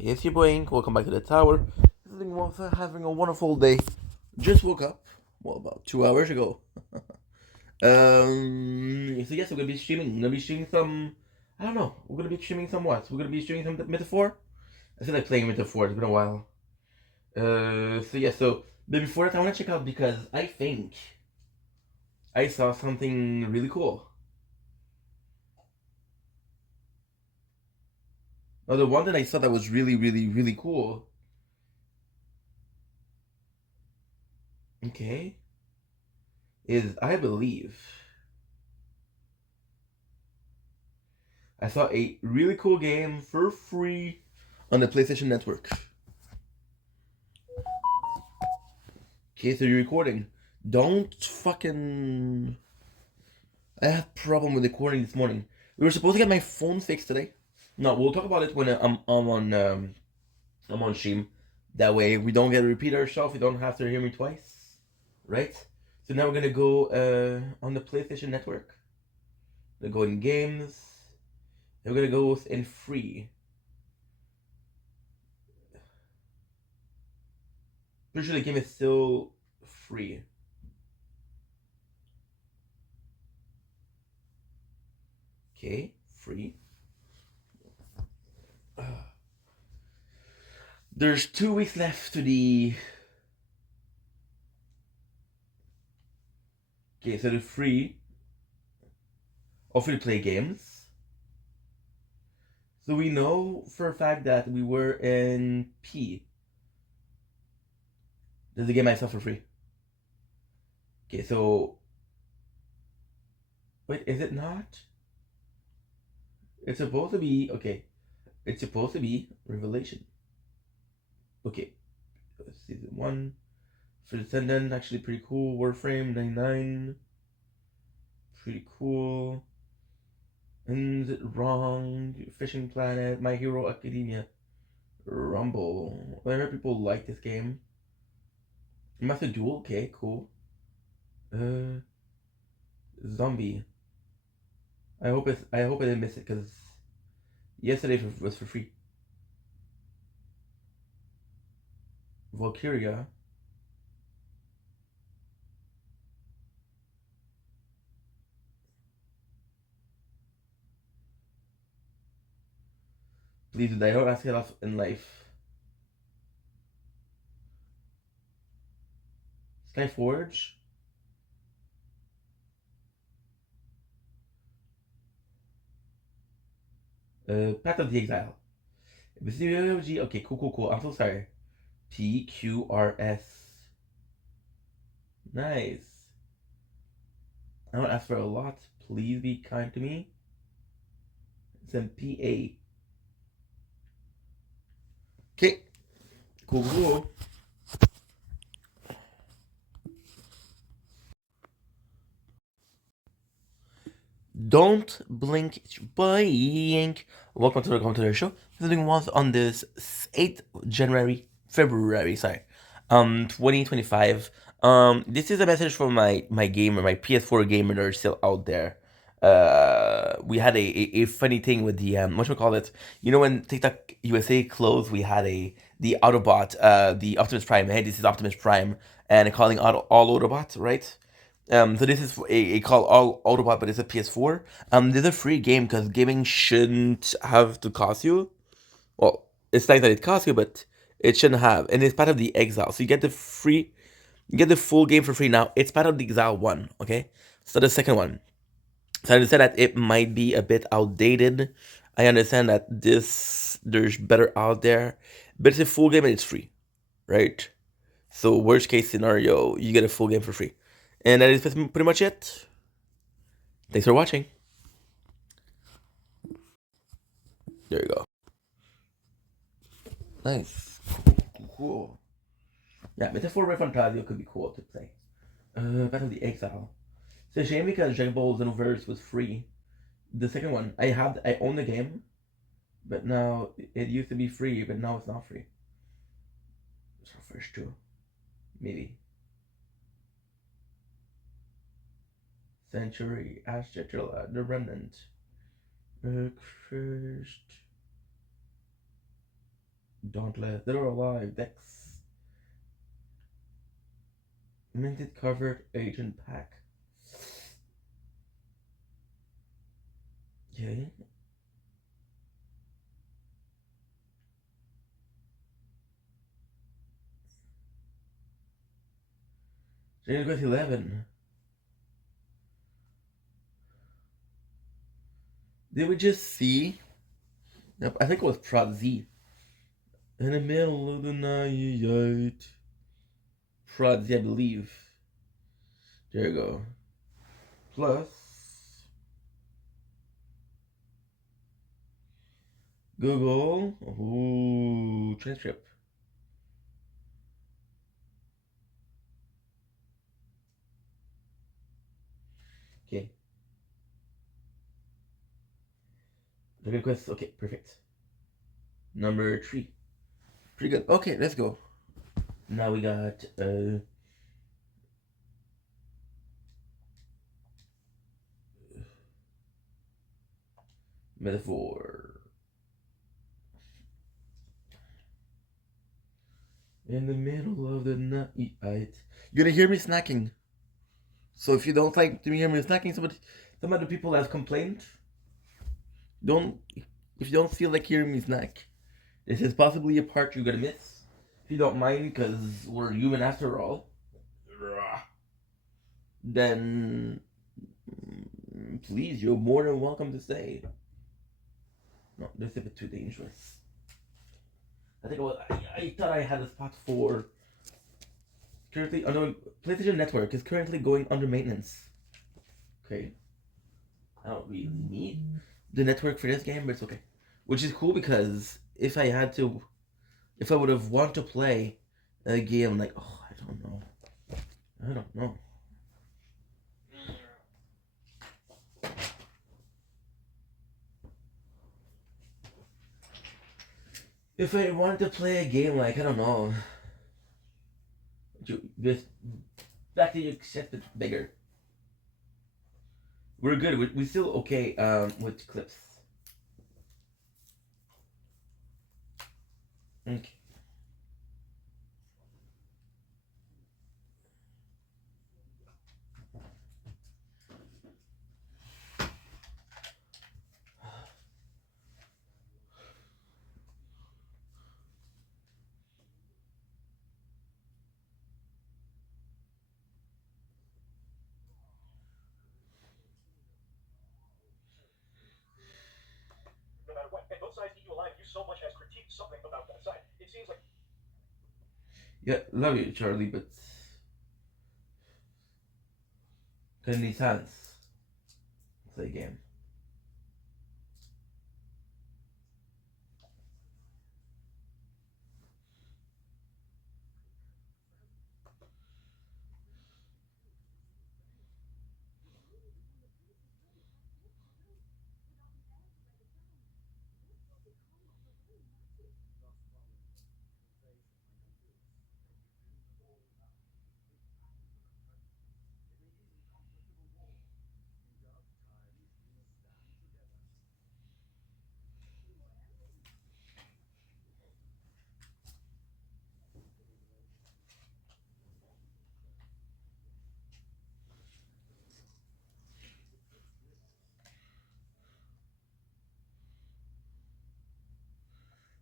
It's your boy Ink. Welcome back to the tower. Having a wonderful day. Just woke up. Well, about 2 hours ago. So yes, we're gonna be streaming. We're gonna be streaming some. I don't know. We're gonna be streaming some what? We're gonna be streaming some Metaphor. I feel like playing Metaphor. It's been a while. But before that, I want to check out because I think I saw something really cool. Now, the one that I saw that was really, really, really cool. Okay, is I believe I saw a really cool game for free on the PlayStation Network. Okay, so you're recording. Don't fucking. I have problem with recording this morning. We were supposed to get my phone fixed today. No, we'll talk about it when I'm on stream. That way we don't get to repeat ourselves. You don't have to hear me twice, right? So now we're gonna go on the PlayStation Network. We're gonna go in games. And we're gonna go in free. Pretty sure the game is still free. Okay, free. There's 2 weeks left to the. Okay, so the free or free to play games. So we know for a fact that we were in P. There's the game I saw for free. Okay, so wait, is it not? It's supposed to be okay. It's supposed to be Revelation. Okay, season 1. For Descendant, actually pretty cool. Warframe 99, pretty cool. Is it wrong? Fishing Planet, My Hero Academia, Rumble. I heard people like this game. Master Duel, okay, cool. Zombie. I hope I didn't miss it because yesterday was for free. Valkyria. Please, I don't ask it off in life. Skyforge. Path of the Exile. Okay, cool. I'm so sorry. PQRS. Nice. I don't ask for a lot. Please be kind to me. It's in PA. Okay. Cool. Don't blink, blink. Welcome to the show. Visiting once on this 8th February, sorry, 2025. This is a message for my gamer, my PS4 gamer that are still out there. We had a funny thing with the what should we call it? You know when TikTok USA closed, we had the Autobot, the Optimus Prime. Hey, this is Optimus Prime, and calling all Autobots, right? So this is a call all Autobot, but it's a PS4. This is a free game because gaming shouldn't have to cost you. Well, it's nice that it costs you, but it shouldn't have. And it's part of the Exile, so you get the full game for free now. It's part of the Exile 1, okay? So the second one. So I understand that it might be a bit outdated. I understand that there's better out there, but it's a full game and it's free, right? So worst case scenario, you get a full game for free. And that is pretty much it. Thanks for watching. There you go. Nice. Cool. Yeah, Metaphor by Fantasio could be cool to play. Battle of the Exile. It's a shame because Dragon Ball Xenoverse was free. The second one, I own the game, but now it used to be free, but now it's not free. So first two, maybe. Century, Ashtetula, The Remnant. First. Dauntless. Dead or Alive. Dex. Minted covered agent pack. Yeah. Dragon Quest 11. Did we just see? Yep, I think it was Prod Z. In the middle of the night. Prod Z, I believe. There you go. Plus Google. Ooh, transcript. Okay. Dragon Quest. Okay, perfect. Number 3. Pretty good. Okay, let's go. Now we got Metaphor. In the middle of the night. You're gonna hear me snacking. So if you don't like to hear me snacking, some of the people have complained. Don't if you don't feel like hearing me snack, this is possibly a part you're gonna miss. If you don't mind, because we're human after all, then please, you're more than welcome to stay. No, this is a bit too dangerous. I think I thought I had a spot for currently. Oh no, PlayStation Network is currently going under maintenance. Okay, I don't really need the network for this game, but it's okay. Which is cool because if I would have want to play a game like, oh, I don't know. If I wanted to play a game like, I don't know, this back to you accept it bigger. We're good. We're still okay with clips. Okay. No matter what, and both sides eat you alive. You so much as critiqued something about that side. It seems like. Yeah, love you, Charlie, but can these hands play game?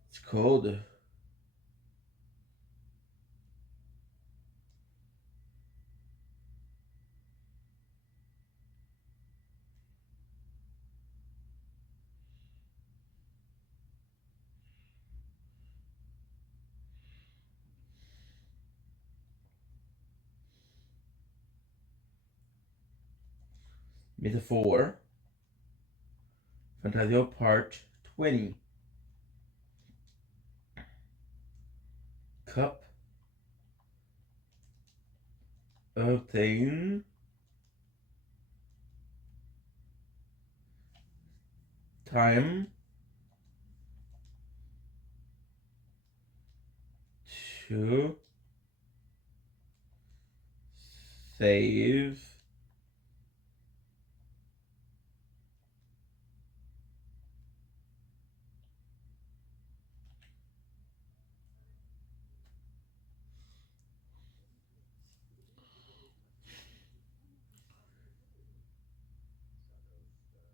It's cold. Metaphor. Fantasio Part 20. Cup. Obtain. Time. To. Save.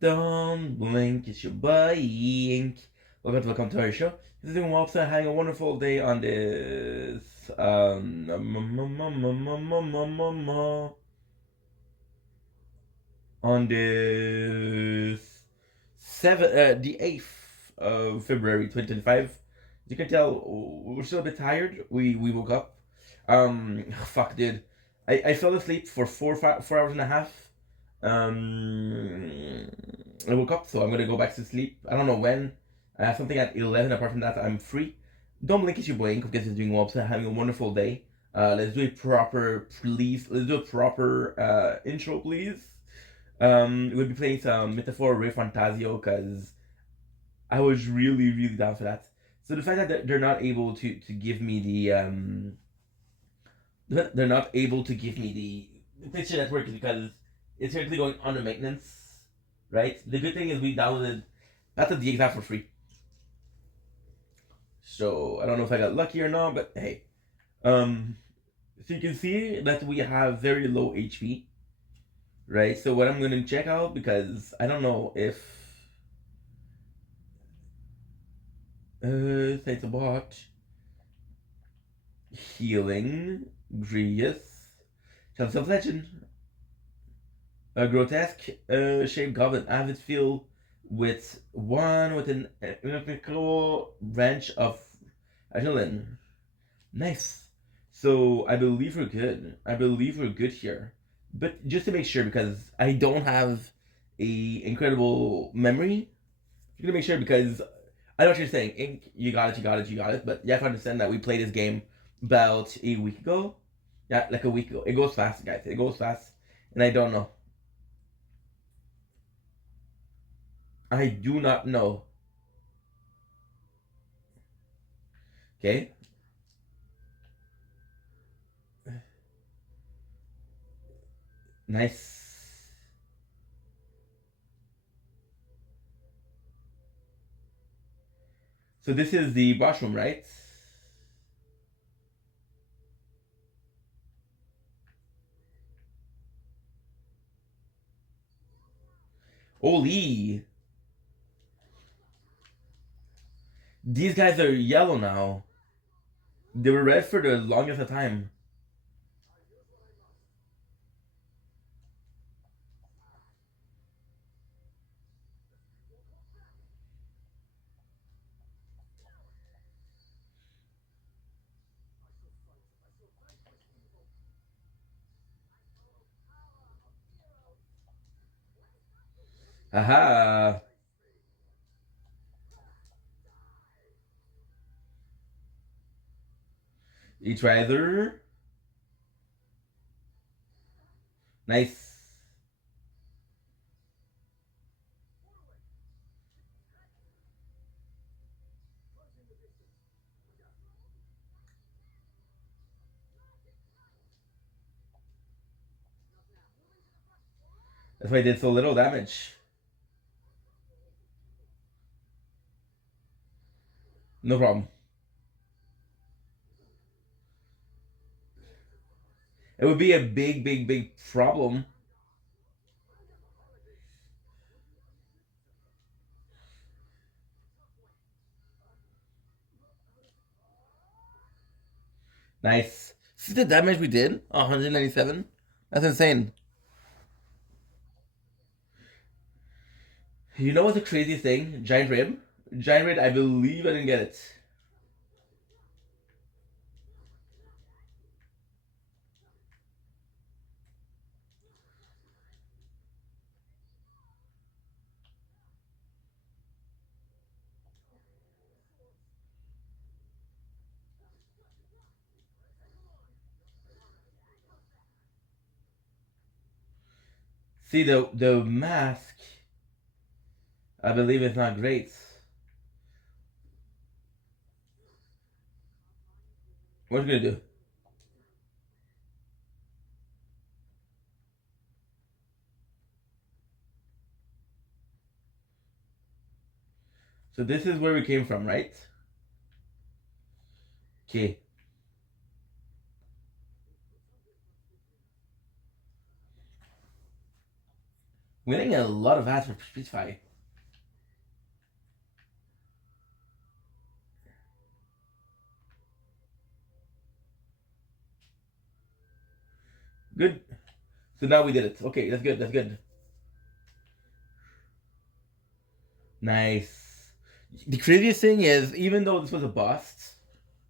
Don't blink, it's your boy Ink. Welcome to our show. This is doing well, so having a wonderful day on this on this the 8th of February 2025. You can tell we're still a bit tired. We woke up. Fuck, dude. I fell asleep for 4 hours and a half. Um, I woke up, so I'm gonna go back to sleep. I don't know when. I have something at 11. Apart from that, I'm free. Don't blink if you blink because it's doing well. So having a wonderful day. Let's do a proper, please. Let's do a proper intro, please. We'll be playing some Metaphor Re Fantasio because I was really, really down for that. So the fact that they're not able to give me they're not able to give me the picture network because it's currently going under maintenance, right? The good thing is we downloaded Battle the exam for free. So I don't know if I got lucky or not, but hey. So you can see that we have very low HP, right? So what I'm gonna check out because I don't know if thanks a bot. Healing, Grievous, Chance of Legend, a grotesque shaped goblin. Avid feel with an impeccable branch of adrenaline. Nice. So I believe we're good. I believe we're good here. But just to make sure, because I don't have a incredible memory, I'm gonna make sure because I know what you're saying. Ink, you got it, you got it, you got it. But you have to understand that we played this game about a week ago. Yeah, like a week ago. It goes fast, guys. It goes fast. And I don't know. I do not know. Okay? Nice. So this is the washroom, right? Holy. These guys are yellow now. They were red for the longest of time. Haha. Each rider. Nice. That's why I did so little damage. No problem. It would be a big, big, big problem. Nice. See the damage we did? 197? That's insane. You know what's the craziest thing? Giant Rib? Giant Rib, I believe I didn't get it. See the mask, I believe it's not great. What are you gonna do? So this is where we came from, right? Okay. We're getting a lot of ads for Spotify. Good. So now we did it. Okay, that's good. That's good. Nice. The craziest thing is, even though this was a bust,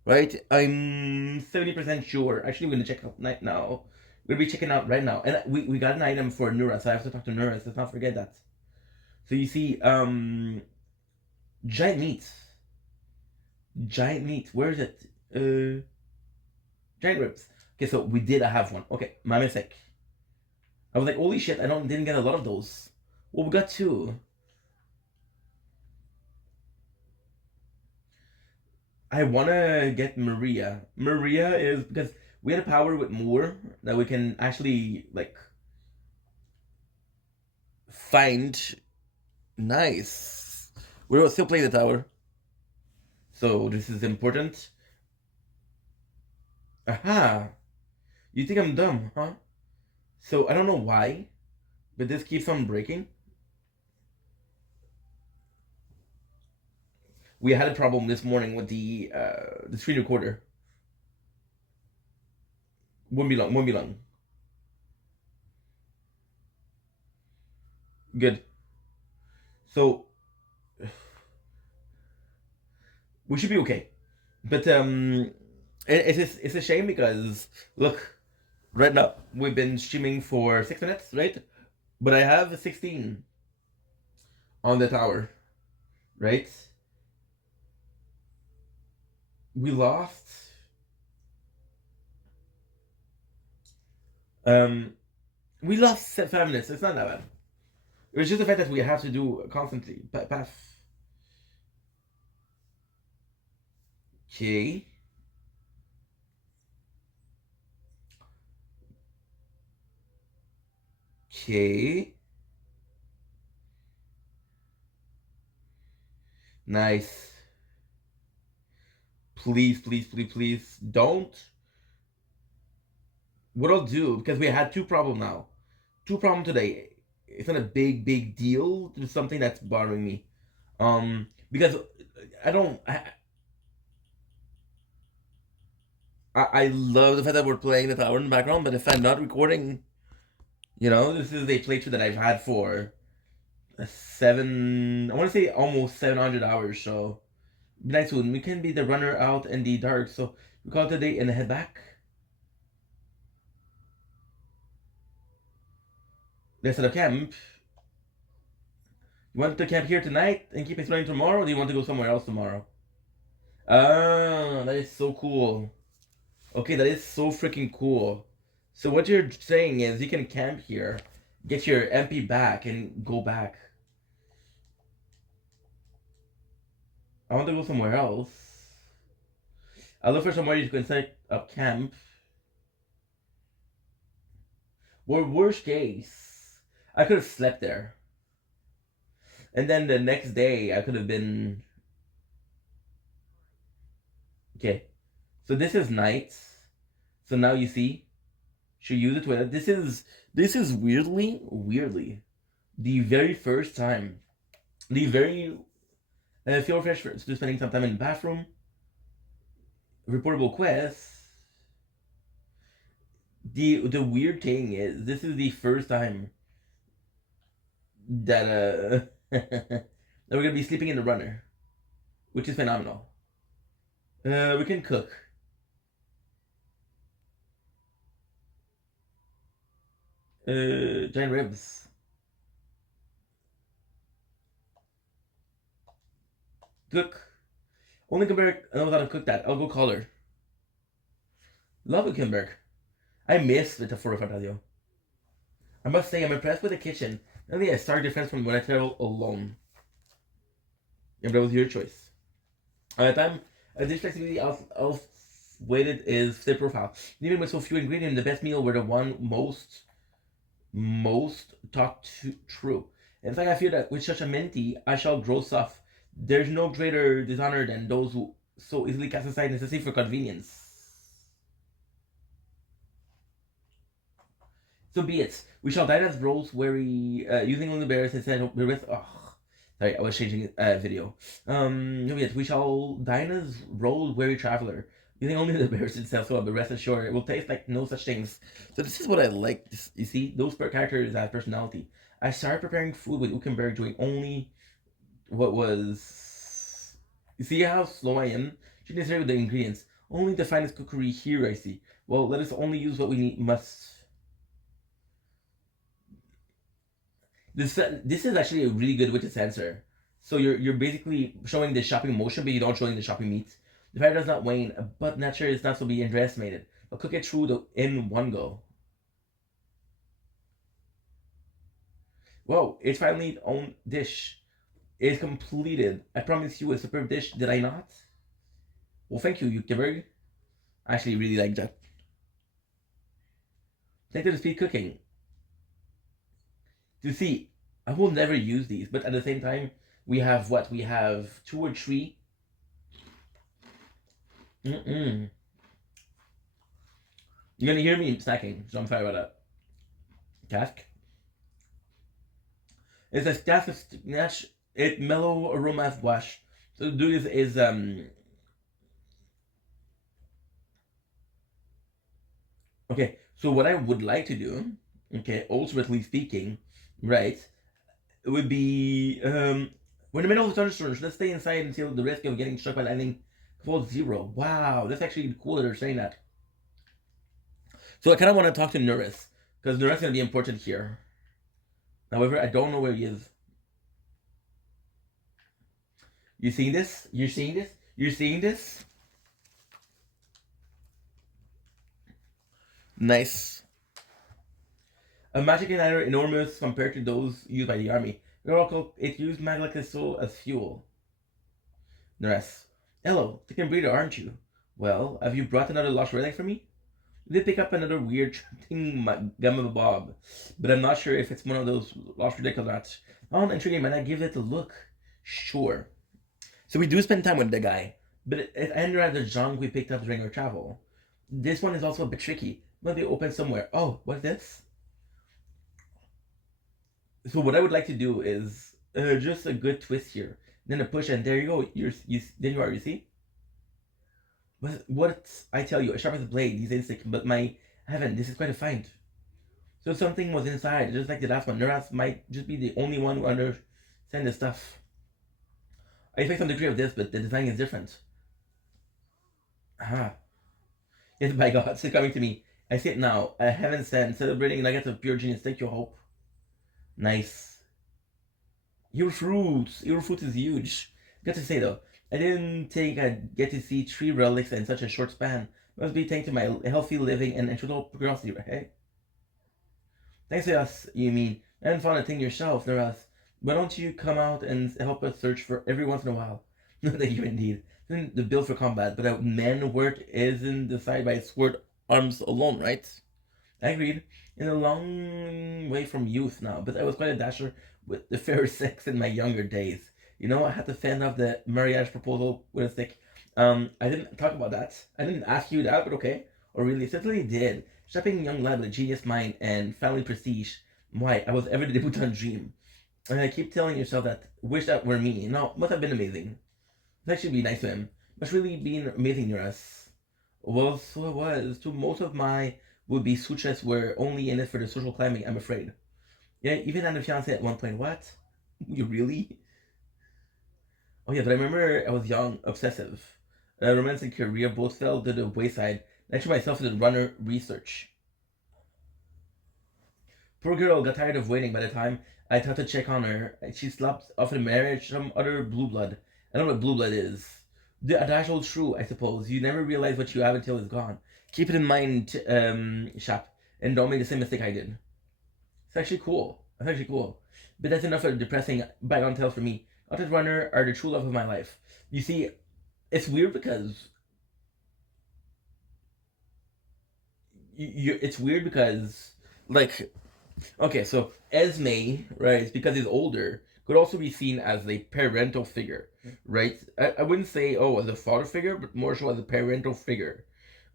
right? I'm 70% sure. Actually, we're gonna check out right now. We're gonna be checking out right now, and we got an item for Nura, so I have to talk to Nura. Let's not forget that. So you see, giant meat. Giant meat. Where is it? Giant ribs. Okay, so we did have one. Okay, my mistake. I was like, holy shit, didn't get a lot of those. Well, we got two. I wanna get Maria. Maria is because we had a power with Moore that we can actually like find. Nice. We're still playing the tower. So this is important. Aha! You think I'm dumb, huh? So I don't know why, but this keeps on breaking. We had a problem this morning with the screen recorder. Won't be long. Won't be long. Good. So we should be okay. But it's a shame because look, right now we've been streaming for 6 minutes, right? But I have 16 on the tower, right? We lost. Um, we lost 5 minutes. It's not that bad. It was just the fact that we have to do constantly. Path. Okay. Okay. Nice. Please, please, please, please don't. What I'll do, because we had two problems now. Two problems today. It's not a big deal. It's something that's bothering me. Because I don't. I love the fact that we're playing the tower in the background, but if I'm not recording, this is a playthrough that I've had for I want to say almost 700 hours. So nice one. We can be the runner out in the dark. So we call it today and head back. Let's set up camp. You want to camp here tonight and keep exploring tomorrow, or do you want to go somewhere else tomorrow? Ah, that is so cool. Okay, that is so freaking cool. So what you're saying is you can camp here, get your MP back, and go back. I want to go somewhere else. I'll look for somewhere you can set up camp. Or worst case, I could have slept there. And then the next day I could have been. Okay. So this is night. So now you see. Should use the toilet. This is weirdly the very first time. The very feel fresh to spending some time in the bathroom. Reportable quests. The weird thing is this is the first time that that we're gonna be sleeping in the runner, which is phenomenal. We can cook. Giant ribs. Cook. Only Kimberg knows how to cook that. I'll go call her. Love it, Kimberg. I miss the Foro Fantasio. I must say, I'm impressed with the kitchen. Really a stark difference from when I travel alone. If that was your choice. At the time, this flexibility of weighted is the profile. Even with so few ingredients, the best meal were the one most talked to true. In fact, I feel that with such a mentee, I shall grow soft. There's no greater dishonor than those who so easily cast aside necessity for convenience. So be it. We shall dine as roles wary, using only bears instead of with. Oh, sorry, I was changing video. So be it. We shall dine as roll wary traveler, using only the bears itself. So, but rest assured, it will taste like no such things. So this is what I like. This, you see, those characters have personality. I started preparing food with Ukenberg, doing only what was. You see how slow I am? She didn't say with the ingredients. Only the finest cookery here, I see. Well, let us only use what we need. Must. This is actually a really good way to censor. So you're basically showing the shopping motion, but you don't showing the shopping meat. The fire does not wane, but nature is not to be underestimated. But cook it through in one go. Whoa! It's finally its own dish. It is completed. I promise you a superb dish. Did I not? Well, thank you, Yukeberg. I actually really like that. Thank you to speed cooking. You see, I will never use these, but at the same time, we have what? We have 2 or 3. You're gonna hear me snacking, so I'm sorry about that. Cask. It's a cask of snatch. It mellow aroma of wash. So do this is okay. So what I would like to do, okay, ultimately speaking, right, it would be we're in the middle of the thunderstorms. Let's stay inside until the risk of getting struck by lightning falls 0. Wow, that's actually cool that they're saying that. So I kind of want to talk to Nuris, because Nuris is going to be important here. However, I don't know where he is. You seeing this? You're seeing this? You're seeing this? Nice. A magic igniter enormous compared to those used by the army. Oracle, it used magic soul as fuel. Nuris. Hello, thick and breeder, aren't you? Well, have you brought another lost relic for me? They pick up another weird thing, Gamma Bob, but I'm not sure if it's one of those lost relics or not. Oh, intriguing, man. I give it a look. Sure. So we do spend time with the guy, but it ended at the junk we picked up during our travel. This one is also a bit tricky. Maybe open somewhere. Oh, what's this? So what I would like to do is just a good twist here, then a push, and there you go. Then you are. You see? What I tell you, a sharp as a blade, these instinct, but my heaven, this is quite a find. So something was inside, just like the last one. Nuris might just be the only one who understands the stuff. I expect some degree of this, but the design is different. Aha. Yes, by God, it's coming to me. I see it now. A heaven sent, celebrating nuggets of pure genius. Thank you, Hope. Nice. Your fruit is huge. Got to say though, I didn't think I'd get to see 3 relics in such a short span. Must be thanks to my healthy living and total curiosity, right? Thanks to us, you mean? I haven't found a thing yourself, nor us. Why don't you come out and help us search for every once in a while? Thank you indeed. The build for combat, but a man work isn't decided by sword arms alone, right? I agreed. In a long way from youth now, but I was quite a dasher with the fair sex in my younger days. You know, I had to fend off the marriage proposal with a stick. I didn't talk about that. I didn't ask you that, but okay. Or really, certainly did. Strapping young lad with a genius mind and family prestige. Why, I was ever the debutant dream. And I keep telling yourself that, wish that were me. No, must have been amazing. It actually be nice to him. Must really be amazing near us. Well, so it was. To most of my would-be suitors were only in it for the social climbing, I'm afraid. Yeah, even had a fiance at one point. What? You really? Oh yeah, but I remember I was young, obsessive. Romance and career both fell to the wayside. I threw myself into runner research. Poor girl got tired of waiting by the time I thought to check on her. She slapped off in marriage some other blue blood. I don't know what blue blood is. The adage holds true, I suppose. You never realize what you have until it's gone. Keep it in mind, chap, and don't make the same mistake I did. It's actually cool. It's actually cool. But that's enough of depressing bygone tales for me. Outlet Runner are the true love of my life. You see, it's weird because it's weird because like okay, so Esme, right, because he's older, could also be seen as a parental figure, right? I wouldn't say as a father figure, but more so as a parental figure.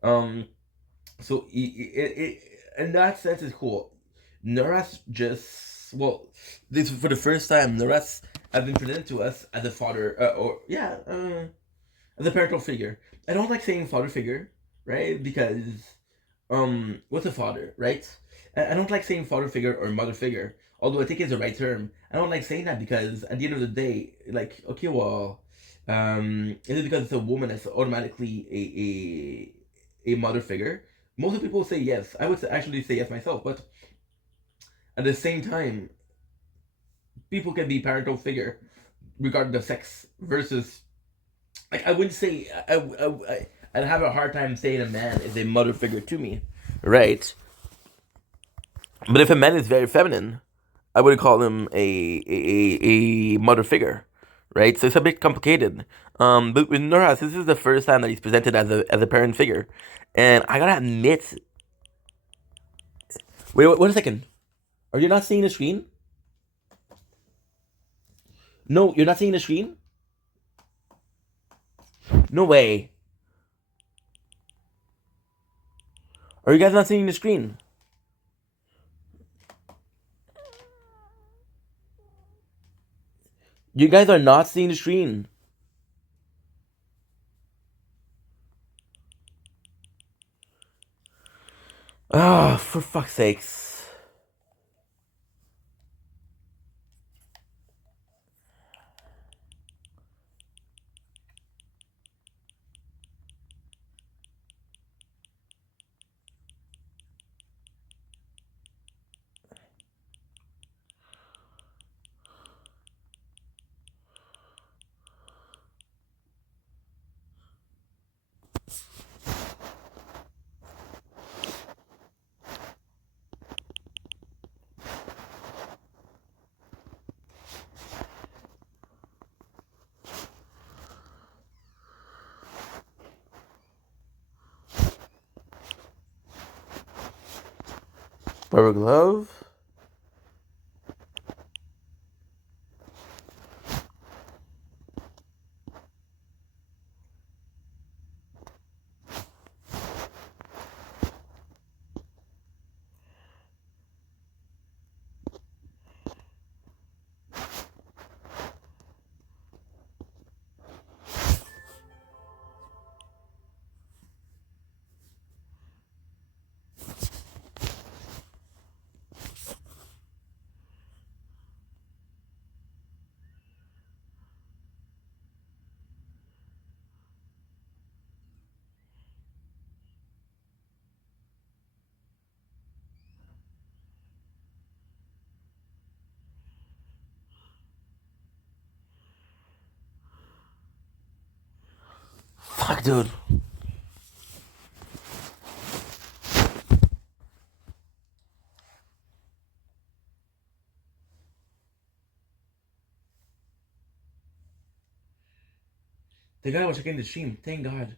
So in that sense, it's cool. Noras just, well, this for the first time. Noras have been presented to us as a father, or yeah, as a parental figure. I don't like saying father figure, right? Because what's a father, right? I don't like saying father figure or mother figure, although I think it's the right term. I don't like saying that because at the end of the day, like, okay, well, is it because it's a woman that's automatically a mother figure? Most of the people say yes. I would actually say yes myself, but at the same time, people can be parental figure regarding of sex versus, like, I wouldn't say I'd have a hard time saying a man is a mother figure to me, right? But if a man is very feminine, I would call him a mother figure, right? So it's a bit complicated. But with Noras, this is the first time that he's presented as a parent figure, and I gotta admit, wait a second. Are you not seeing the screen? No, you're not seeing the screen. No way. Are you guys not seeing the screen? You guys are not seeing the screen. Ah, for fuck's sakes. Rubber glove. Fuck, dude. The guy was checking the stream. Thank God.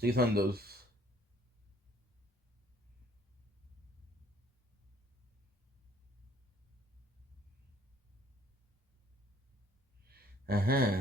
So he's on those. Uh huh.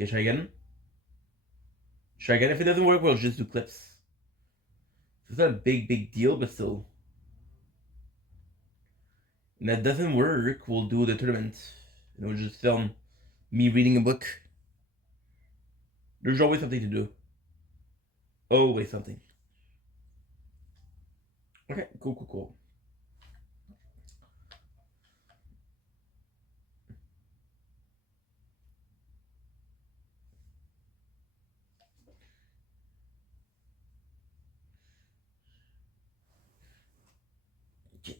Okay, try again. Try again. If it doesn't work, we'll just do clips. It's not a big deal, but still. And that doesn't work, we'll do the tournament. And we'll just film me reading a book. There's always something to do. Always something. Okay, cool.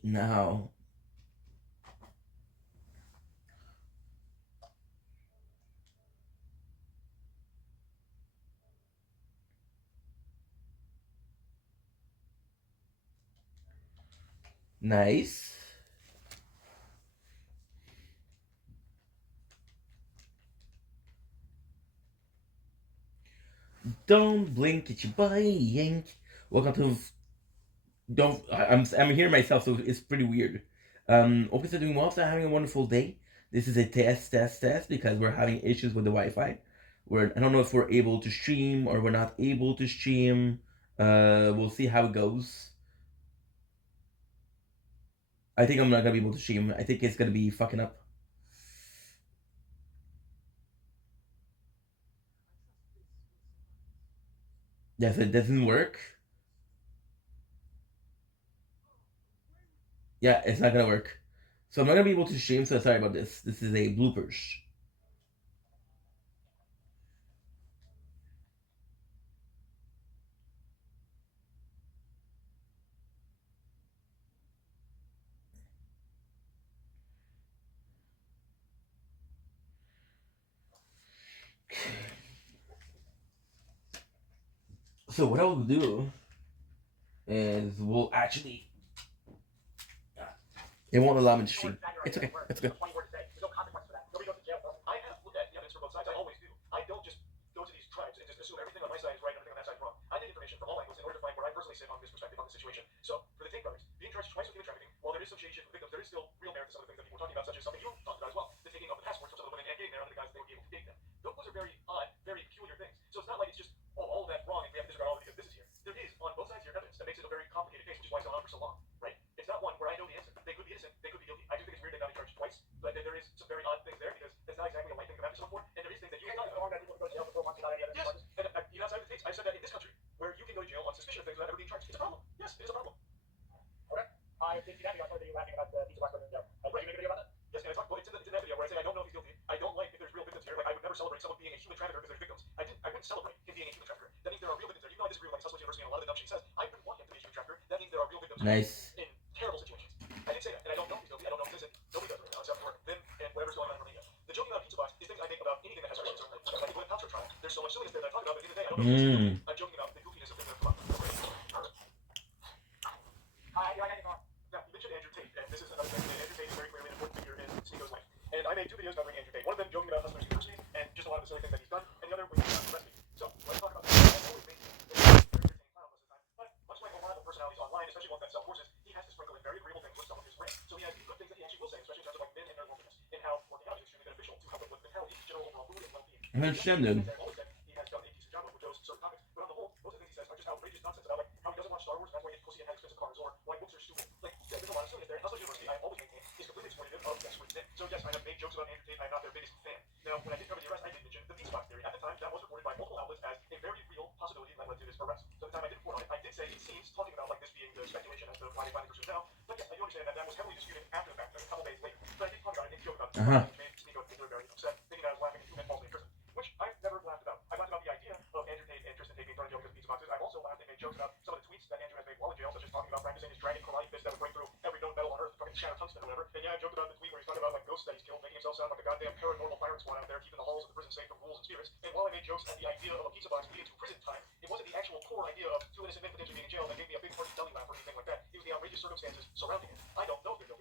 Now. Nice. Don't blink, it's your boy. Welcome to. Don't. I'm here myself, so it's pretty weird. Hope you're doing well. So having a wonderful day. This is a test because we're having issues with the Wi-Fi. I don't know if we're able to stream or we're not able to stream. We'll see how it goes. I think I'm not gonna be able to stream. I think it's gonna be fucking up. Yeah, if it doesn't work, yeah, it's not gonna work. So I'm not gonna be able to stream. So sorry about this. This is a bloopers. So what I'll do is we'll actually. It won't allow me to stream. It's okay. It's good. Nice. Mm. I understand, dude. Uh-huh.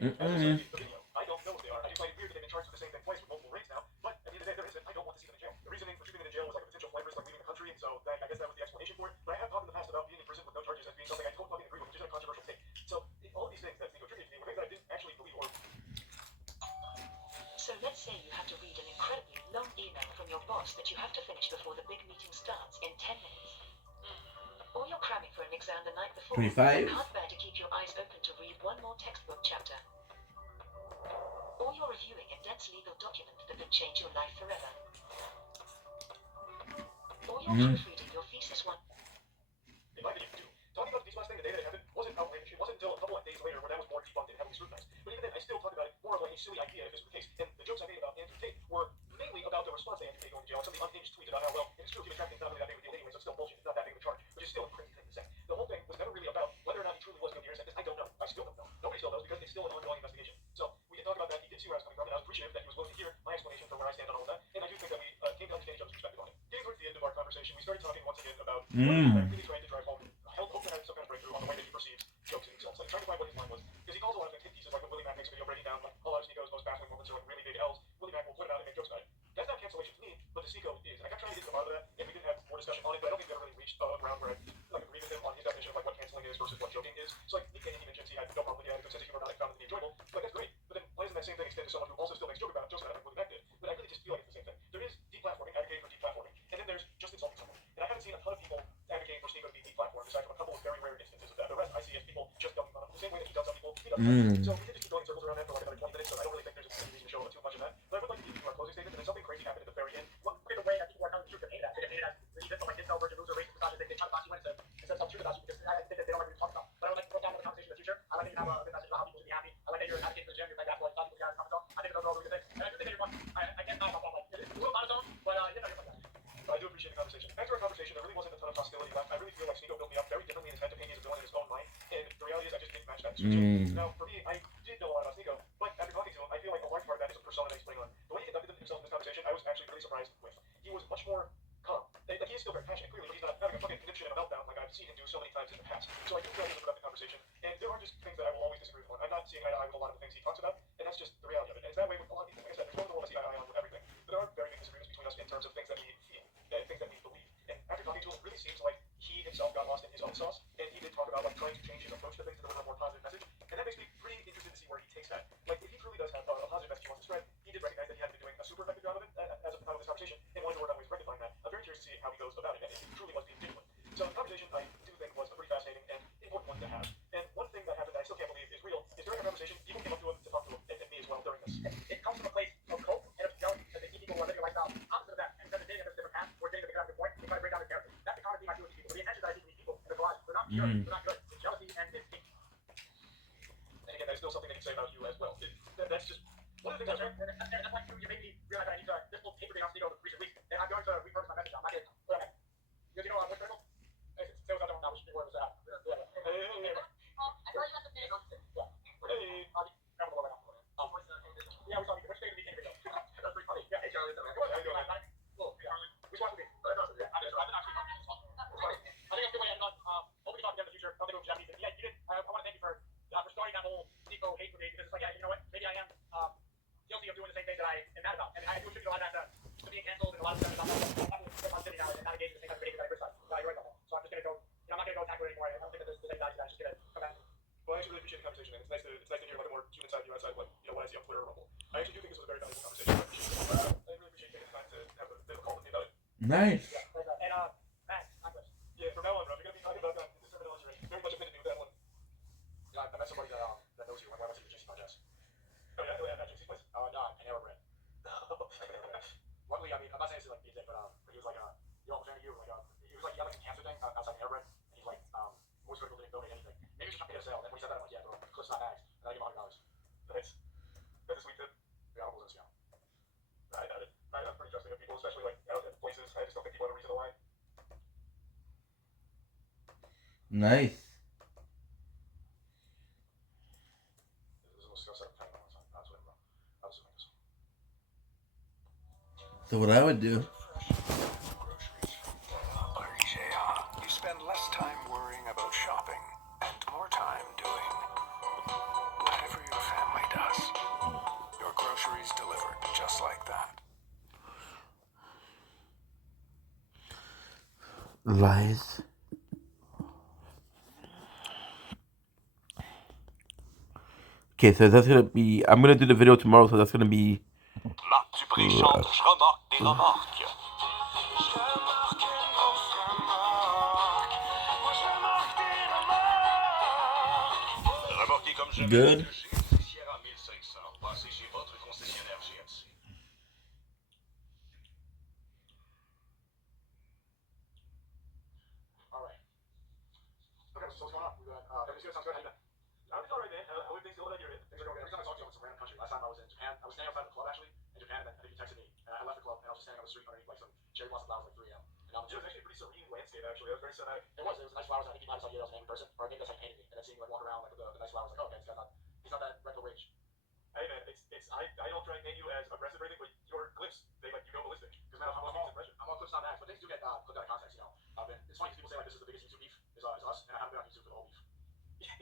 Mm-mm. So let's say you have to read an incredibly long email from your boss task that you have to finish before the big meeting starts in 10 minutes. Or you're cramming for an exam the night before 25. and can't bear to keep your eyes open to read one more textbook chapter. Or you're reviewing a dense legal document that could change your life forever. Or you're proofreading your thesis one. In my opinion, too, talking about the Beach Blast thing the day that it happened wasn't outlandish. It wasn't until a couple of days later when that was more debunked and heavily scrutinized. But even then, I still talked about it more of like a silly idea if this were the case. And the jokes I made about Andrew Tate were mainly about the response to Andrew Tate going to jail and some of the unhinged tweets about how, well, if it's true, human trafficking is not really that big of a deal anyway, so it's still bullshit. It's not that big of a charge, which is still a crazy thing to say. The whole thing was never really about whether or not he truly was guilty or innocent. I don't know. I still don't know. Nobody still knows because it's still an ongoing investigation. So we did talk about that. He did see where I was coming from, and I was appreciative that he was willing to hear my explanation for where I stand on all of that. And I do think that we came to understand each other's perspective on it. Getting towards the end of our conversation, we started talking once again about what he really trying to drive home. I hope to have some kind of breakthrough on the way that he perceives jokes and insults. Like trying to find what his line was. Because he calls a lot of things hit pieces, like when Willie Mack makes a video breaking down like a lot of Sneako's most baffling moments or like really big L's. Willie Mack will put it out and make jokes about it. That's not cancellation to me, but the Sneako is. I kept trying to get to the bottom of that, and we did have more discussion on it, but I don't think we ever really reached a ground where I like agreed with him on his definition of like what canceling is versus what joking is. So like he mentions he had no problem with it, had a good sense of humor about it, found it to be enjoyable. Like that's great. But then why doesn't that same thing extend to someone who also still makes jokes about it like Willie Mack did? But I really just feel like it's the same thing. There is deplatforming, advocating for deplatforming, and then there's just insulting someone. And I haven't seen a ton of people advocating for Sneako to be deplatformed, aside from a couple of very rare instances of that. The rest I see as people just dumping on him the same way that he dumps on people. He does. So we did just keep going in circles around that for like another 20 minutes. So I don't really think there's any reason to show too much of that. But I would like to get into our closing statement, and then something crazy happened at the very end. Well, in a way that people are telling the truth, they hate that. They hate that. They just like incel virgin loser racist misogyny. They talk about you and said some truth about you because I think that they don't like what you talk about. But I would like to go down to the conversation in the future. I like that you have a good message about how people should be happy. I like that you're an advocate for the gym. You're like basketball. You thought people should have a I think those are all really good things. And I do think that you're one. I can't talk about that. Like it's a little monotone, but you know you're like that. So I do appreciate the conversation. After our conversation, there really wasn't a ton of hostility left. I really feel like Sneako built me up very differently in his head to paint me as a villain in his own mind. And the reality is I just didn't match that description. Now, for me, I did know a lot about Sneako, but after talking to him, I feel like a large part of that is a persona that he's playing on. The way he conducted himself in this conversation, I was actually really surprised with. He was much more calm. Like he is still very passionate, clearly, but he's not having a fucking conniption and a meltdown like I've seen him do so many times in the past. So I do feel like it was a productive conversation. And there are just things that I will always disagree with him on. I'm not seeing eye to eye with a lot of the things he talks about, and that's just the reality of it. And it's that way with a lot of people. Like I said, there's no one who wants to see eye to eye on with everything. But there are very big disagreements between us in terms of things that we feel, things that we believe. And after talking to him, it really seems like he himself got lost in his own sauce, and he did talk about like trying to change his approach to things to deliver a more positive message. And that makes me pretty interested to see where he takes that. Like if he truly does have a positive message he wants to spread, he did recognize that he hadn't been doing a super effective job of it as of the time of this conversation, and wanted to work on ways of rectifying that. I'm very curious to see how he goes about it, and if he truly was being genuine. So the conversation I do think was a pretty fascinating and important one to have. And one thing that happened that I still can't believe is real is during our conversation, people came up to him to talk to him and me as well during this. It comes from a place of hope and of jealousy that they see people who are living a lifestyle opposite of that. And instead of dating them as a different path or dating them to get out of their point, they try to break down their character. That's the common theme I see with these people. The intentions that I see with these people in the garage, they're not pure, they're not good. It's jealousy and it's hate. And again, that's still something that he can say about you as well. That's just one of the things That's why you made me realize that I need to this little paper thing on Sneako recent weeks. And I'm going to repurpose my message. I'm not getting okay. Because you know what's critical? Sales out there now, which is word was out. I thought you got the video. Yeah, we saw which day of the weekend we go. That's pretty funny. Yeah, hey Charlie, cool. Yeah. Which one would be? I think that's a good way to end on. Hopefully talk again in the future. I'll think of Japanese. Yeah, you did. I want to thank you for starting that whole Sneako hate brigade because it's like, yeah, you know what? Maybe I am guilty of doing the same things that I am mad about. And I do attribute a lot of that to being canceled and a lot of stuff about that. I'm sitting now and not engaging in the same kind of behavior that I criticize. You're right about that. So I'm just going to go, I'm not going to go attack it anymore. I don't think that there's the same value to that. I'm just going to come back. Well, I actually really appreciate the conversation, and it's nice to hear like a more human side of you outside of what I see on Twitter or Rumble. I actually do think this was a very valuable conversation. I really appreciate taking the time to have a bit of a call with me about it. Nice. Yeah, and Matt, I'm good. Yeah, from now on, bro, we're gonna be talking about indiscriminate lingerie. Very much a thing to do with that one. Yeah, I met somebody that knows you. When I went to the JC podcast. Oh yeah, at JC's place. No, Panera Bread. Luckily, I mean, I'm not saying this is like the thing, but he was like, you know what I'm saying to you? Like, he was like, he had like a cancer thing outside Panera Bread, and he's like, most critical didn't donate anything. Maybe he was just trying to get a sale. And when he said that, I'm like, yeah, bro, Cliff's not bags. And I give him $100. Nice. That's a sweet tip. Yeah, I'll lose this, yeah. I doubt it. I'm pretty trusting of people, especially like out at places. I just don't think people have a reason to lie. Nice. This is a little skill set. So what I would do, You spend less time worrying about shopping and more time doing whatever your family does. Your groceries delivered just like that. lies. Okay, so that's gonna be, I'm gonna do the video tomorrow, so that's gonna be Là, tu préchantes, je remarque des remarques. Good. GMC Sierra 1500. Passez chez votre concessionnaire GMC. All right. Okay, so what's going on? We got everything's good. Sounds good. How you been? It's alright, man. How are things going on here? Things are going good. Every time I talk to you, I'm in some random country. Last time I was in Japan, I was standing outside of the club actually in Japan, and then I think you texted me. I left the club and I was just standing on the street underneath like some cherry blossom flowers like 3 a.m. And now I'm It was actually a pretty serene landscape, actually. It was very cinematic. It was nice flowers. And I think he might have said, yeah, that was an angry person, or maybe that's how he painted me. And then seeing me like walk around like with the nice flowers, like, oh, okay, he's not that regular rage. Hey, man, I don't try and paint you as aggressive or anything, but your glyphs, they like, you go ballistic. Because man, I'm all impression. I'm all clips on that, but things do get clipped out of context, you know. It's funny because people say like this is the biggest YouTube beef is us, and I haven't been on YouTube for the whole beef.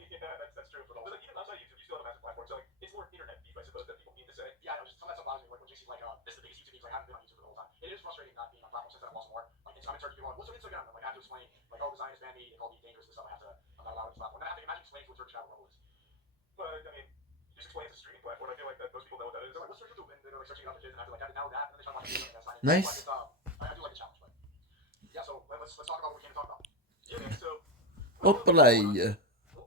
Yeah, that's true. But even outside of YouTube, you still have a massive platform. So like, it's more internet beef, I suppose, that people need to say. Yeah, I know. Just some of that stuff bothers me. Like when JC's like, this is the biggest YouTube beef. Like I haven't been on YouTube for the whole time. It is frustrating not being on platform since I've lost more. Like I'm in search of people. What's your Instagram? I'm like I have to explain. Like oh, the Zionist banned me. They called me dangerous and stuff. I'm not allowed on this platform. Then I have to imagine explaining to a Turkish travel is. But I mean, you just explain it's a streaming platform. I feel like that most people know what that is. They're like, what's YouTube? And they're like searching it up the kids and I have to like now that and then they try to watch a video and that's not Nice. I do like the challenge, but yeah. So let's talk about what we came to talk about. Yeah, man. So. Hopplay.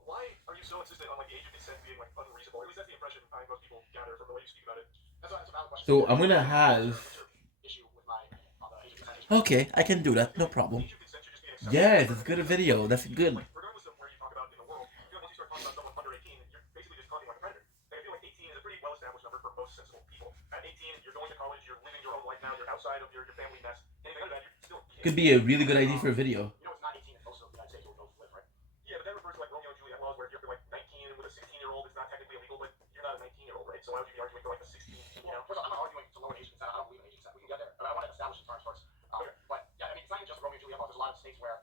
Why are you so insistent on like the age of consent being like unreasonable? Or at least that's the impression I think most people gather from the way you speak about it. That's a valid question. So I'm gonna have. What's your issue with my opinion on the age of consent? Okay, I can do that. No problem. Age of consent should just be an exception. Yes, it's good video. That's good. Like, regardless of where you talk about in the world, I feel like once you start talking about someone under 18, you're basically just talking like a predator. Like, I feel like 18 is a pretty well-established number for most sensible people. At 18, you're going to college, you're living your own life now, you're outside of your family mess. Anything other than that, you're still a kid. Could be a really good idea for a video. You know it's not 18 in most of the United States where we both live, right? Yeah, but that refers to like Romeo and Juliet laws where if you're like 19 with a 16-year-old, it's not technically illegal, but you're not a 19-year-old, right? So why would you be arguing for like a 16? You know? First of all, I'm not arguing to lower age consent. I don't believe in age consent. We can get there, but I want to establish the terms first. But yeah, I mean, it's not even just Romeo and Juliet law. There's a lot of states where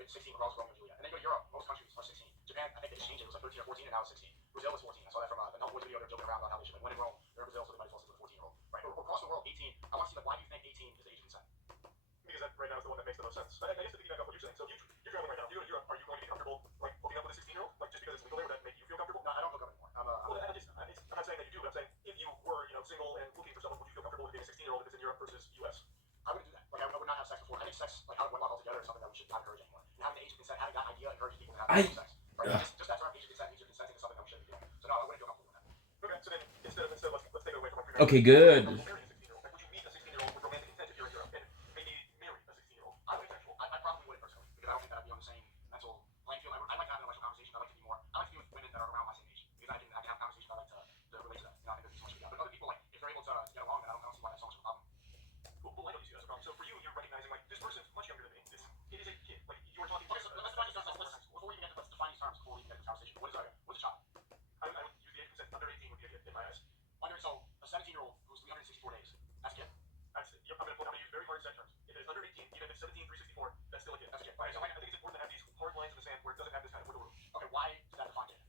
it's 16 across Romeo and Juliet. And then you go to Europe, most countries are 16. Japan, I think they just changed it. It was like 13 or 14, and now it's 16. Brazil is 14. I saw that from the Null Boys video. They're joking around about how they should like, when in Rome. They're in Brazil, so they might as well stick with a 14-year-old. Right? But across the world, 18. I want to see like why do you think 18 is the age of consent? Because that right now is the one that makes the most sense. I guess to piggyback off what you're saying, so you're traveling right now, you go to Europe, are you going to be comfortable like hooking up with a 16-year-old? Like just because it's legal there, would that make you feel comfortable? No, I don't hook up anymore. Well, I'm not saying that you do, but I'm saying if you were, single and looking for someone, would you feel comfortable with being a 16-year-old if it's in Europe versus US? I wouldn't do that. Like I would not have sex before. I think sex, like out of wedlock altogether, is something that we should not encourage anymore. And having the age of consent, having that idea encourages people to have sex. Right? Just that term, age of consent, means you're consenting to something that we shouldn't be doing. So no, I wouldn't feel comfortable with that. Okay, so then instead let's take it away from our Okay, good. marrying a 16-year-old. Like, would you meet a 16-year-old with romantic intent if you're in Europe and maybe marry a 16-year-old? I would actually, I probably wouldn't personally because I don't think that I'd be on the same mental playing field. I'd like to have an intellectual conversation. I like to be more. I like to be with women that are around my same age because I can have conversations. I like to relate to them. You know, I think there's so much to be done. But other people, like if they're able to get along, then I don't see why that's so much of a problem. Well, why don't you see that as a problem? So for you, you're recognizing like this person's much younger than me. It is a kid. Like you were talking. Okay, so let's define these terms. Before we even get to, let's define these terms before we even get to the conversation. What's a child? I would use the age of consent under 18 would be a kid in my eyes. So a 17-year-old who's 364 days, that's a kid. I'm going to use very hard set terms. If it's under 18, even if it's 17, 364, that's still a kid. That's a kid. Right, so I think it's important to have these hard lines in the sand where it doesn't have this kind of wiggle room. Okay, why does that define kid?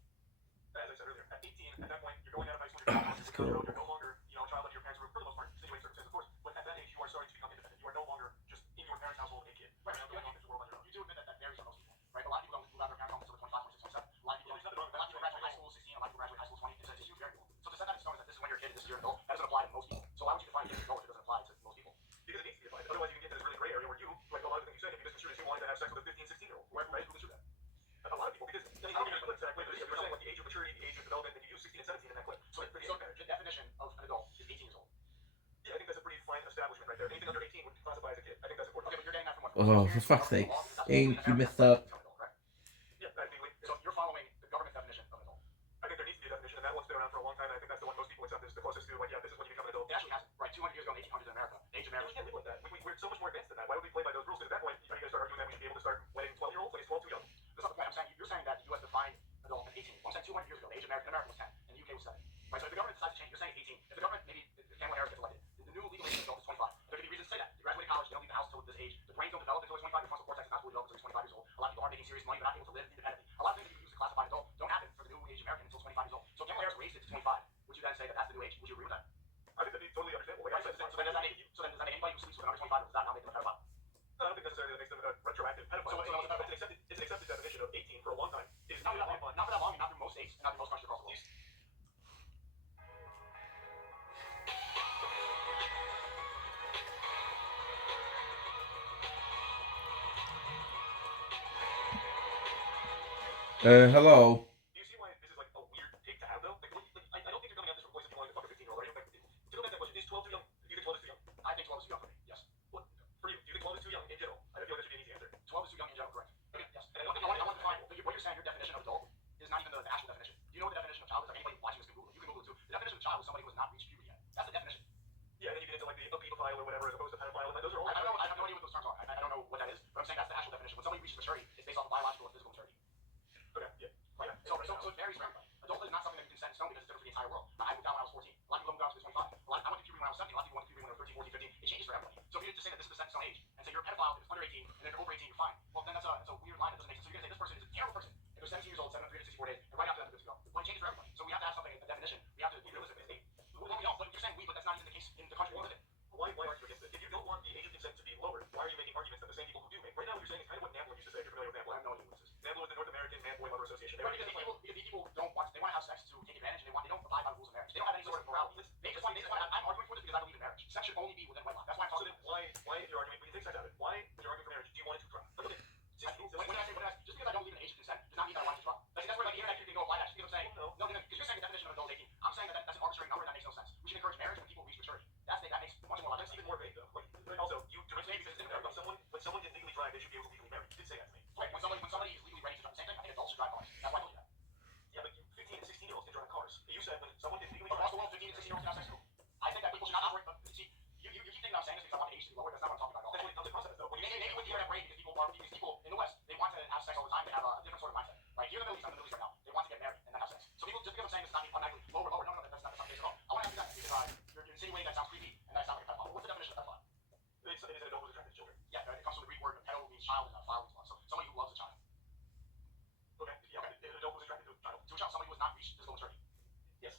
As I said earlier, at 18, at that point, you're going out of high school, you're no longer, a child under your parents' roof for the most part, situated circumstances, of course. But at that age, you are starting to become independent. You are no longer just in your parents' household a kid. Right. You're going off into the world on your own. You do admit that varies for most people, right? A lot of people don't move out of their parents' homes until they're 25, 26, 27. A lot of people graduate high school 16, a lot of people graduate high school 20. It's a huge variable. So to set that in stone is that this is when you're a kid, this is your adult, that doesn't apply to most people. So why would you define kid as adult if it doesn't apply to most people? Because it needs to be applied. Otherwise, you can get to this really gray area where you, like a lot of the things you said, if you misconstrued as you wanted to have sex with a 15, 16-year-old. Right? Who misconstrued that? A lot of people, because I mean, how many clips that I played, you're saying like the age of maturity, the age of development, and you use 16 and 17 in that clip. So the definition of an adult is 18 years old. Yeah, I think that's a pretty fine establishment right there. Anything under 18 would classify as a kid. I think that's important. Okay, but you're getting that from what? Oh, for fuck's sake. Ain't you messed up. Yeah, I think so you're following the government definition of adult. I think there needs to be a definition, and that one's been around for a long time, and I think that's the one most people accept is the closest to, like, yeah, this is when you become an adult. It actually hasn't. Right, 200 years ago in 1800s in America, the age of marriage. We can't live like that. We're so much more advanced than that. Why would we play by those rules? Because at that point, are you going to start arguing that we should be able to start wedding 12-year-olds? Like, is 12 too young? That's not the point. I'm saying you're saying that the U.S. defined adult at 18. I'm saying 200 years ago, the age of marriage in America was 10, and the UK was 7. Right, so if the government decides to change, you're saying 18. If the government, maybe if Kamala Harris gets elected, the new legal age of adult is 25. There could be reasons to say that. You graduate college, you don't leave the house until this age. The brains don't develop until you're 25. Your frontal cortex is not fully developed until you're 25 years old. A lot of people aren't making serious money. They're not able to live independently. A lot of things that you use to classify adult don't happen for the new age American until 25 years old. So if Kamala Harris raised it to 25, would you then say that that's the new age? Would you agree with that? I think that'd be totally understandable. Like I said, So then does that make anybody who sleeps with an under 25, does that now make them a pedophile? I don't think necessarily that makes them a retroactive pedophile. It's an accepted definition of 18 for a long time. It is Not for that long, and not through most states, and not through most countries across the world. Hello. Do you see why this is like a weird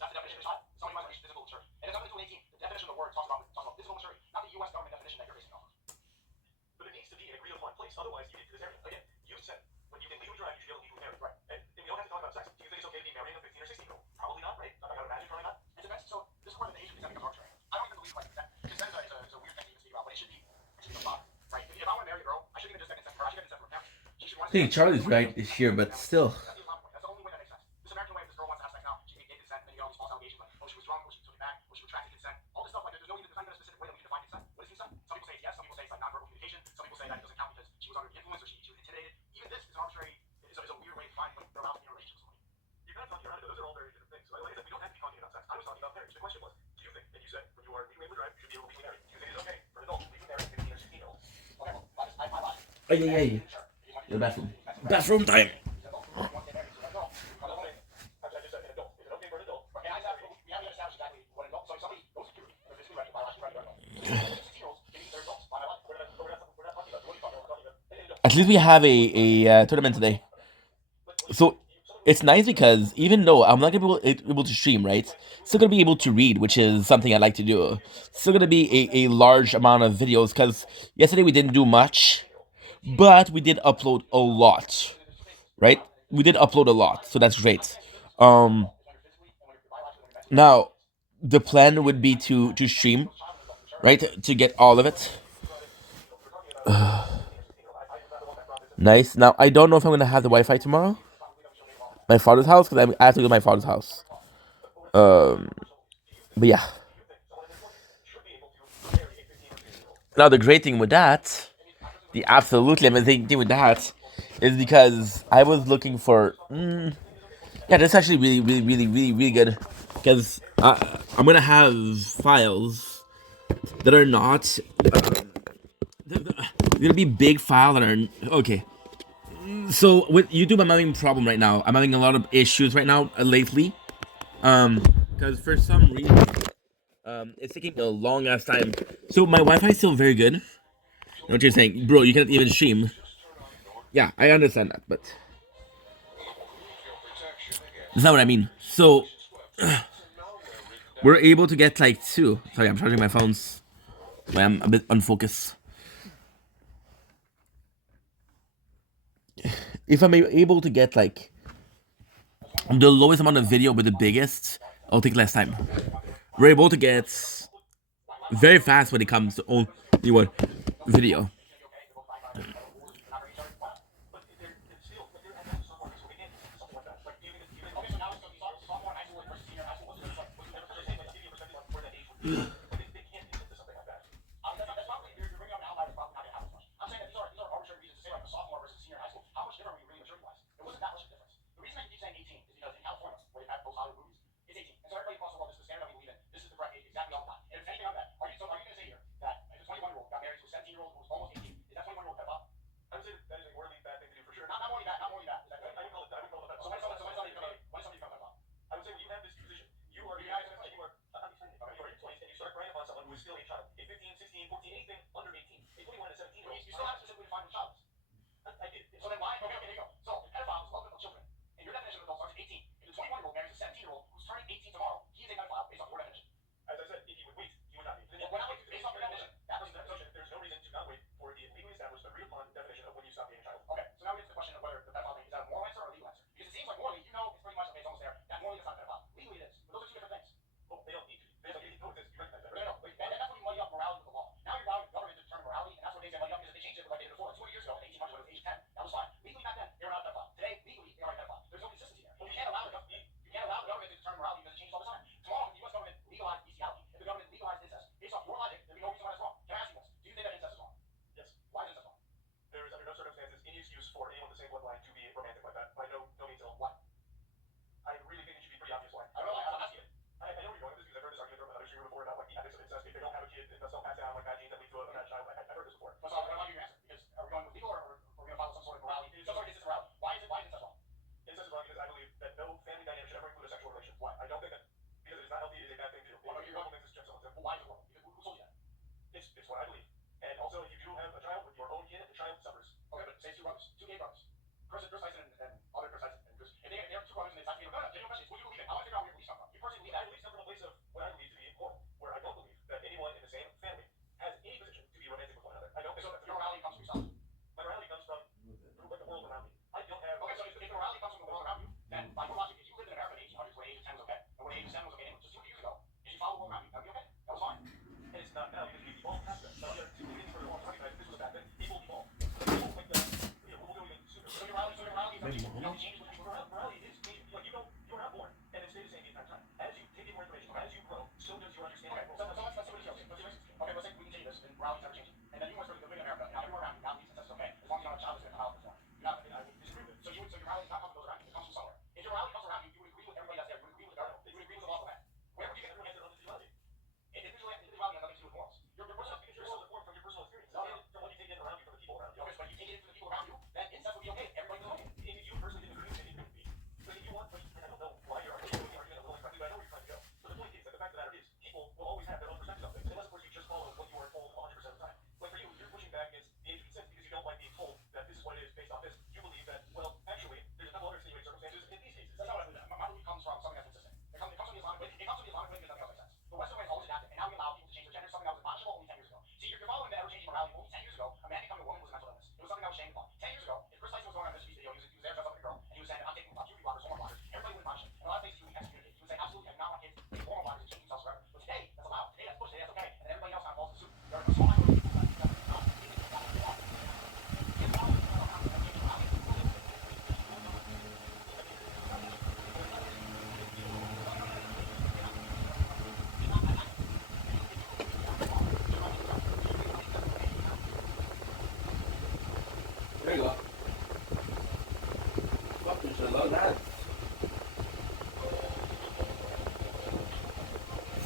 that's the definition of child. Somebody who has reached physical maturity. And in 2018, the definition of the word talks about physical maturity, not the U.S. government definition that you're basing off of. But it needs to be an agreed upon place. Otherwise, you get to this area. Again, you said when you can legally drive, you should be able to legally marry. Right. And you don't have to talk about sex. Do you think it's okay to be marrying a 15 or 16 year old? Probably not, right? I gotta imagine probably not. It depends. So this is where the age of consent becomes arbitrary. I don't even believe like consent. Consent is a weird thing to even speak about, but it should be a thought, right? If I want to marry a girl, I shouldn't even just get consent from her. I should get consent from her parents. She should want I think Charlie's right here, but still. That's the Islamic way. That's the only way that makes sense. This American way, if this girl wants to have sex now, she can get consent, and then you get all these false allegations like, oh, she was drunk, or she took it back, or she retracted consent. All this stuff, like, there's not even a specific way that we define consent. What is consent? Some people say it's yes, some people say it's like nonverbal communication, some people say that it doesn't count because she was under the influence or she was intimidated. Even this is arbitrary, is a weird way to define when they're allowed to be in a relationship with somebody. You're not talking about it. Those are all very different things. So, like I said, we don't have to be talking about sex. I was talking about marriage. The question was, do you think, and you said when you are legally able to drive, you should be able to legally marry. Do you think it's okay for an adult to legally marry a 15 or 16 year old? Okay, well, that's my logic. Ay, ay, ay. The bathroom. Bathroom time. At least we have a tournament today. So it's nice because even though I'm not gonna be able to stream, right? Still gonna be able to read, which is something I like to do. Still gonna be a large amount of videos because yesterday we didn't do much, but we did upload a lot, right? We did upload a lot, so that's great. Now the plan would be to stream, right? To get all of it. Nice. Now I don't know if I'm gonna have the Wi-Fi tomorrow. My father's house, because I have to go to my father's house. But yeah. Now the great thing with that, the absolutely amazing thing with that, is because I was looking for. Yeah, that's actually really good, because I'm gonna have files that are not. They're gonna be big files that are okay. So with YouTube, I'm having a problem right now. I'm having a lot of issues right now lately. Because for some reason, it's taking a long ass time. So my Wi-Fi is still very good. You know what you're saying, bro? You can't even stream. Yeah, I understand that, but that's not what I mean. So we're able to get like two. Sorry, I'm charging my phones. I'm a bit unfocused. If I'm able to get like the lowest amount of video but the biggest, I'll take less time. We're able to get very fast when it comes to only one video.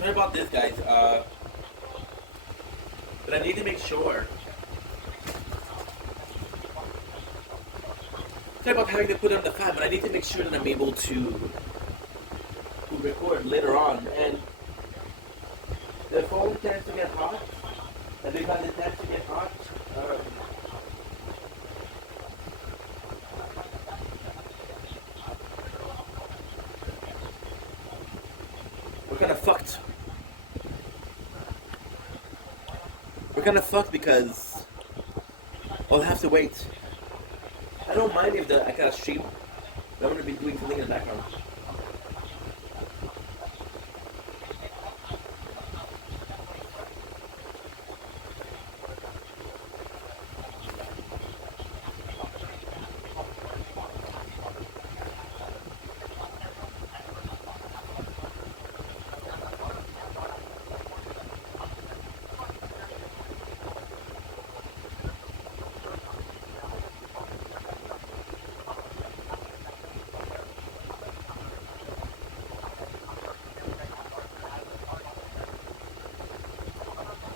Sorry about this, guys. But I need to make sure. Sorry about having to put on the fan, but I need to make sure that I'm able to record later on. And the phone tends to get hot, and because it tends to get hot, we're kind of fucked. We're kind of fucked because I'll have to wait. I don't mind if I kind of stream, but I'm going to be doing something in the background.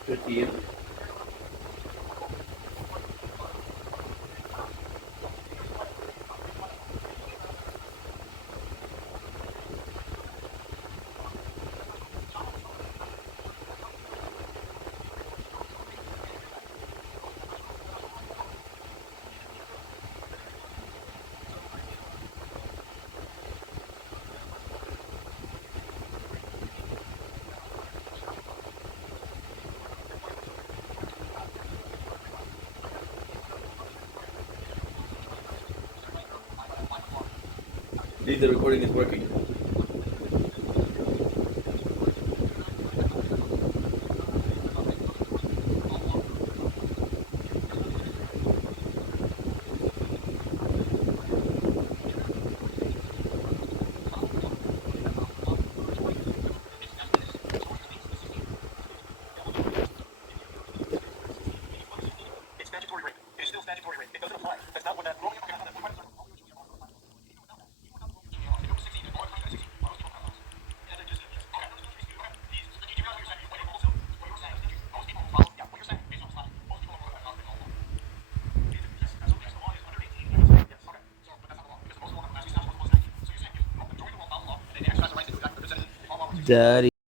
Good deal. The recording is working. It's statutory rape. It is still statutory rape. It doesn't apply. That's not what that. Daddy.